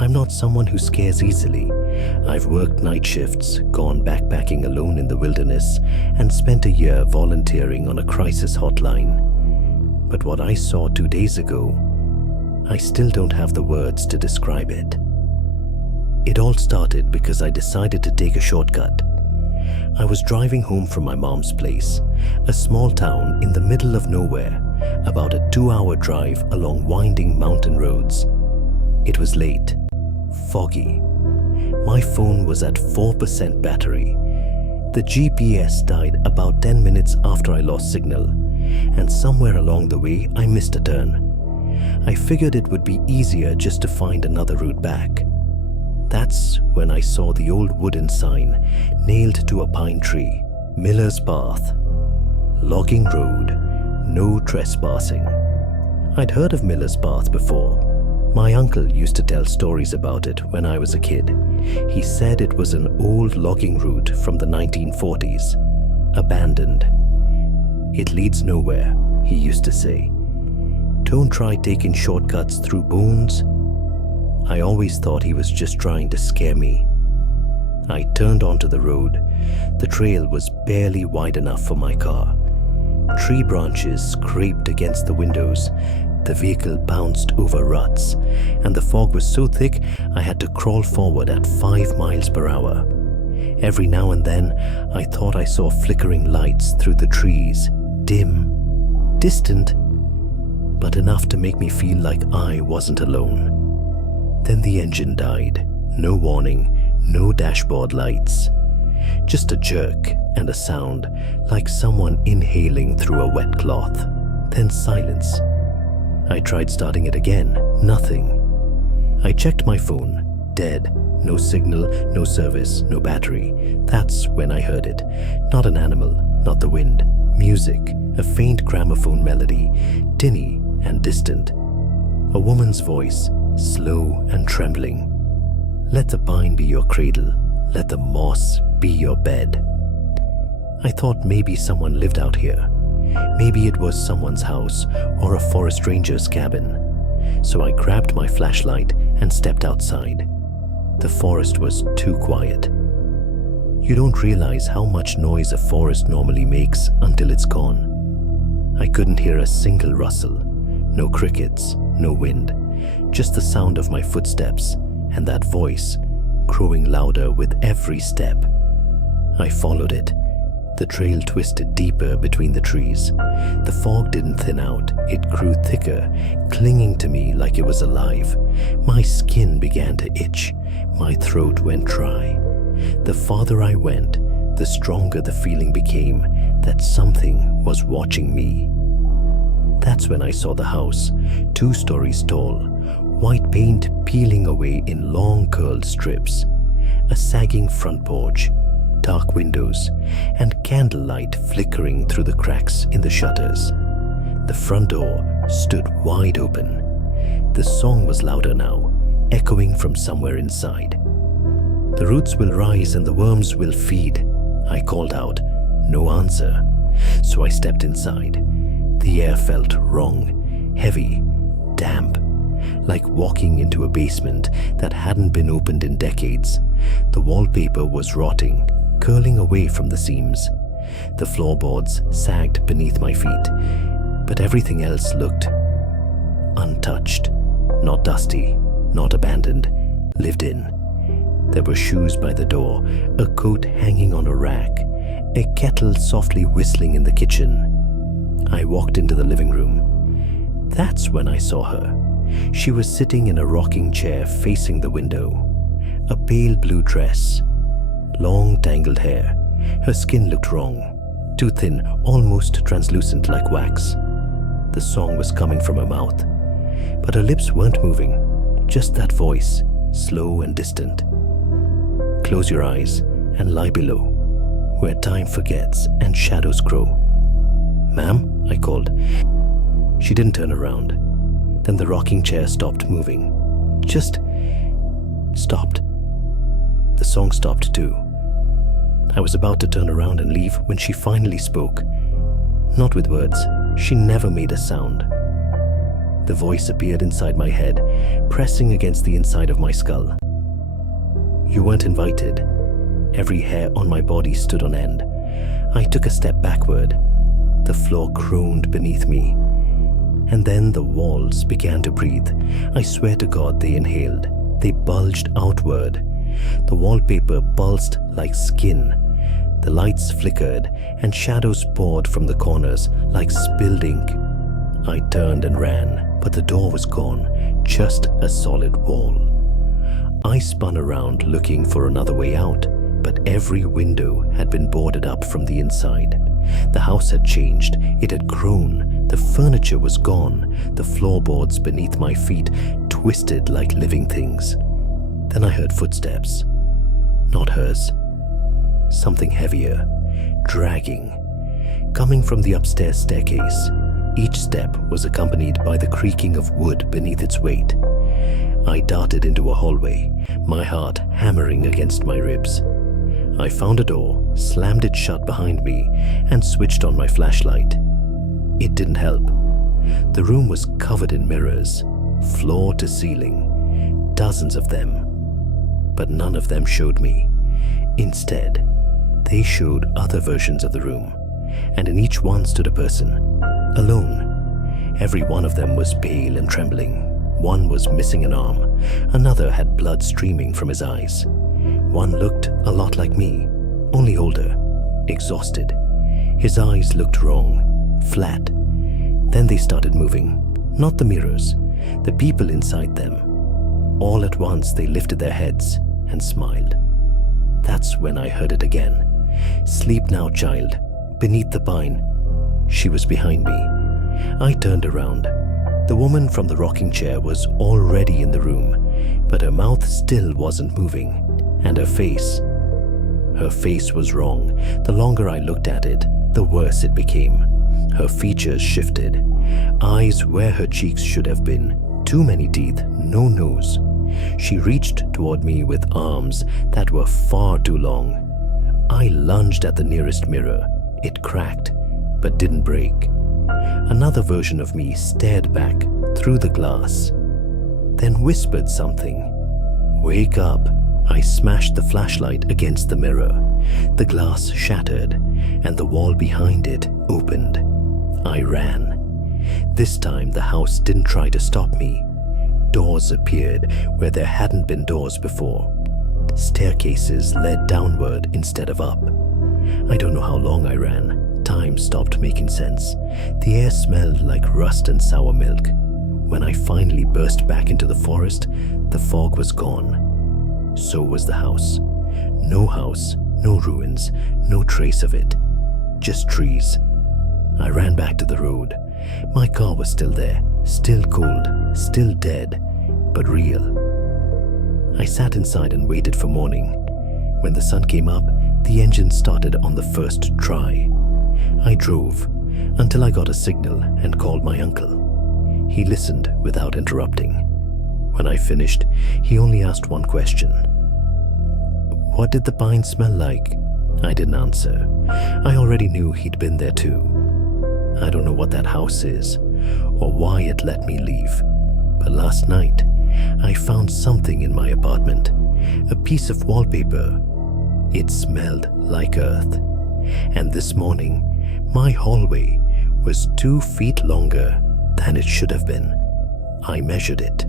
I'm not someone who scares easily. I've worked night shifts, gone backpacking alone in the wilderness, and spent a year volunteering on a crisis hotline. But what I saw 2 days ago, I still don't have the words to describe it. It all started because I decided to take a shortcut. I was driving home from my mom's place, a small town in the middle of nowhere, about a 2-hour drive along winding mountain roads. It was late, foggy. My phone was at 4% battery. The GPS died about 10 minutes after I lost signal, and somewhere along the way I missed a turn. I figured it would be easier just to find another route back. That's when I saw the old wooden sign nailed to a pine tree. Miller's Path. Logging road. No trespassing. I'd heard of Miller's Path before. My uncle used to tell stories about it when I was a kid. He said it was an old logging route from the 1940s. Abandoned. It leads nowhere, he used to say. Don't try taking shortcuts through bones. I always thought he was just trying to scare me. I turned onto the road. The trail was barely wide enough for my car. Tree branches scraped against the windows. The vehicle bounced over ruts, and the fog was so thick I had to crawl forward at 5 miles per hour. Every now and then, I thought I saw flickering lights through the trees, dim, distant, but enough to make me feel like I wasn't alone. Then the engine died. No warning, no dashboard lights. Just a jerk and a sound like someone inhaling through a wet cloth. Then silence. I tried starting it again. Nothing. I checked my phone. Dead. No signal, no service, no battery. That's when I heard it. Not an animal, not the wind. Music. A faint gramophone melody. Tinny and distant. A woman's voice. Slow and trembling. Let the pine be your cradle. Let the moss be your bed. I thought maybe someone lived out here. Maybe it was someone's house or a forest ranger's cabin. So I grabbed my flashlight and stepped outside. The forest was too quiet. You don't realize how much noise a forest normally makes until it's gone. I couldn't hear a single rustle. No crickets, no wind. Just the sound of my footsteps and that voice growing louder with every step. I followed it. The trail twisted deeper between the trees. The fog didn't thin out. It grew thicker, clinging to me like it was alive. My skin began to itch. My throat went dry. The farther I went, the stronger the feeling became that something was watching me. That's when I saw the house, 2 stories tall, white paint peeling away in long curled strips, a sagging front porch, dark windows, and candlelight flickering through the cracks in the shutters. The front door stood wide open. The song was louder now, echoing from somewhere inside. The roots will rise and the worms will feed, I called out. No answer. So I stepped inside. The air felt wrong, heavy, damp, like walking into a basement that hadn't been opened in decades. The wallpaper was rotting, curling away from the seams. The floorboards sagged beneath my feet, but everything else looked untouched, not dusty, not abandoned, lived in. There were shoes by the door, a coat hanging on a rack, a kettle softly whistling in the kitchen. I walked into the living room. That's when I saw her. She was sitting in a rocking chair facing the window. A pale blue dress, long tangled hair. Her skin looked wrong, too thin, almost translucent like wax. The song was coming from her mouth, but her lips weren't moving, just that voice, slow and distant. Close your eyes and lie below, where time forgets and shadows grow. Ma'am, I called. She didn't turn around. Then the rocking chair stopped moving. Just stopped. The song stopped too. I was about to turn around and leave when she finally spoke. Not with words. She never made a sound. The voice appeared inside my head, pressing against the inside of my skull. You weren't invited. Every hair on my body stood on end. I took a step backward. The floor groaned beneath me. And then the walls began to breathe. I swear to God they inhaled. They bulged outward. The wallpaper pulsed like skin. The lights flickered and shadows poured from the corners like spilled ink. I turned and ran, but the door was gone, just a solid wall. I spun around looking for another way out, but every window had been boarded up from the inside. The house had changed. It had grown. The furniture was gone. The floorboards beneath my feet twisted like living things. Then I heard footsteps. Not hers. Something heavier, dragging, coming from the upstairs staircase. Each step was accompanied by the creaking of wood beneath its weight. I darted into a hallway, my heart hammering against my ribs. I found a door, slammed it shut behind me, and switched on my flashlight. It didn't help. The room was covered in mirrors, floor to ceiling, dozens of them. But none of them showed me. Instead, they showed other versions of the room, and in each one stood a person, alone. Every one of them was pale and trembling. One was missing an arm. Another had blood streaming from his eyes. One looked a lot like me, only older, exhausted. His eyes looked wrong, flat. Then they started moving. Not the mirrors, the people inside them. All at once they lifted their heads and smiled. That's when I heard it again. Sleep now, child, beneath the pine. She was behind me. I turned around. The woman from the rocking chair was already in the room, but her mouth still wasn't moving, and her face was wrong. The longer I looked at it, the worse it became. Her features shifted. Eyes where her cheeks should have been. Too many teeth, no nose. She reached toward me with arms that were far too long. I lunged at the nearest mirror. It cracked, but didn't break. Another version of me stared back through the glass, then whispered something. Wake up. I smashed the flashlight against the mirror. The glass shattered, and the wall behind it opened. I ran. This time the house didn't try to stop me. Doors appeared where there hadn't been doors before. Staircases led downward instead of up. I don't know how long I ran. Time stopped making sense. The air smelled like rust and sour milk. When I finally burst back into the forest, the fog was gone. So was the house. No ruins, no trace of it. Just trees. I ran back to the road. My car was still there, still cold, still dead, but real. I sat inside and waited for morning. When the sun came up, the engine started on the first try. I drove until I got a signal and called my uncle. He listened without interrupting. When I finished, he only asked one question. What did the pine smell like? I didn't answer. I already knew he'd been there too. I don't know what that house is or why it let me leave, but last night I found something in my apartment, a piece of wallpaper. It smelled like earth. And this morning, my hallway was 2 feet longer than it should have been. I measured it.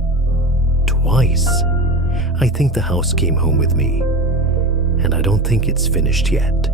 Twice. I think the house came home with me. And I don't think it's finished yet.